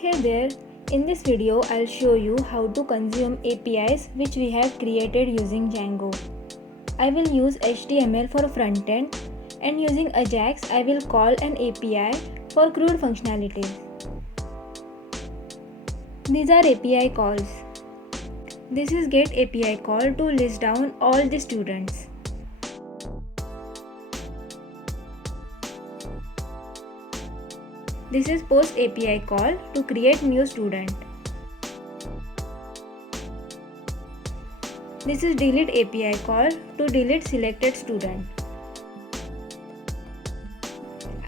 Hey there, in this video I'll show you how to consume APIs which we have created using Django. I will use HTML for front end and using Ajax I will call an API for CRUD functionalities. These are API calls. This is get API call to list down all the students. This is post API call to create new student. This is delete API call to delete selected student.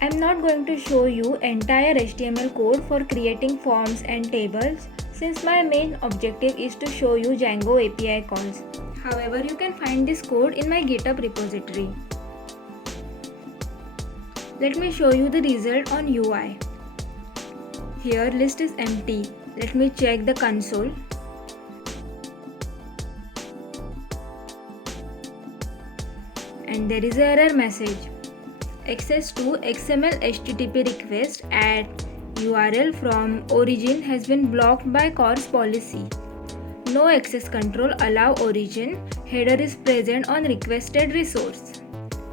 I am not going to show you entire HTML code for creating forms and tables since my main objective is to show you Django API calls. However, you can find this code in my GitHub repository. Let me show you the result on UI. Here list is empty. Let me check the console. And there is an error message. Access to XML HTTP request at URL from origin has been blocked by CORS policy. No access control allow origin. Header is present on requested resource.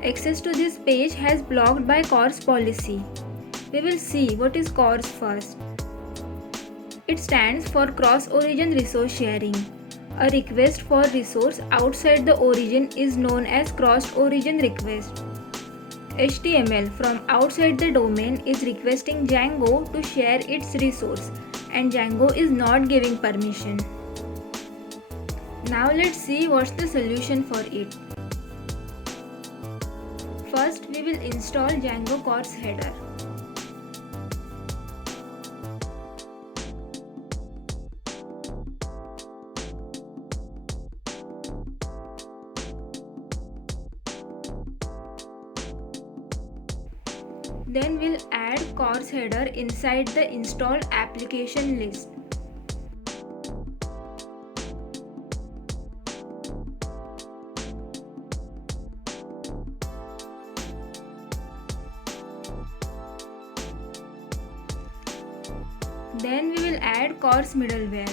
Access to this page has blocked by CORS policy. We will see what is CORS first. It stands for Cross Origin Resource Sharing. A request for resource outside the origin is known as cross origin request. HTML from outside the domain is requesting Django to share its resource and Django is not giving permission. Now let's see what's the solution for it. First we will install Django CORS header. Then we'll add CORS header inside the installed application list. Then we will add CORS middleware.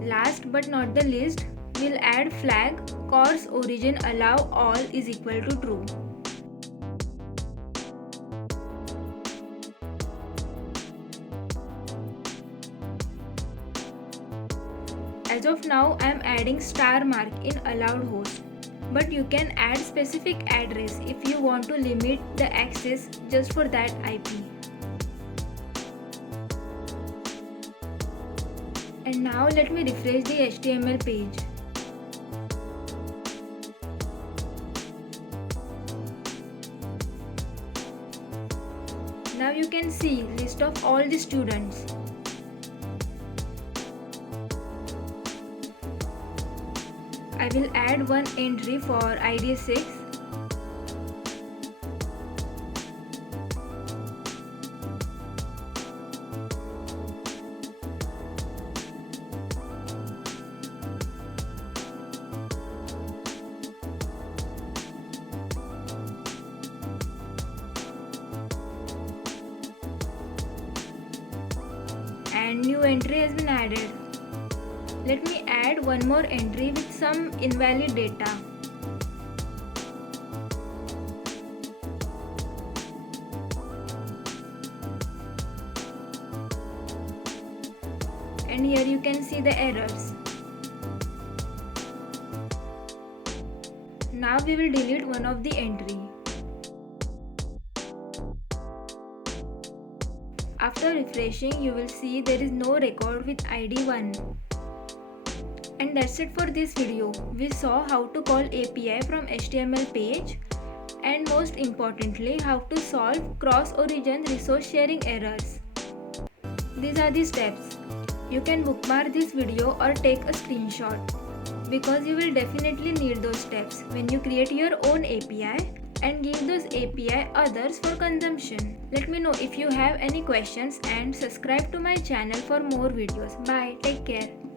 Last but not the least, we'll add flag CORS origin allow all is equal to true. As of now, I am adding star mark in allowed host, but you can add specific address if you want to limit the access just for that IP. And now let me refresh the HTML page. Now you can see list of all the students. I will add one entry for ID 6. And new entry has been added. Let me add one more entry with some invalid data. And here you can see the errors. Now we will delete one of the entry. After refreshing, you will see there is no record with ID 1. And that's it for this video. We saw how to call API from HTML page and most importantly how to solve cross-origin resource sharing errors. These are the steps. You can bookmark this video or take a screenshot because you will definitely need those steps when you create your own API and give those API others for consumption. Let me know if you have any questions and subscribe to my channel for more videos. Bye. Take care.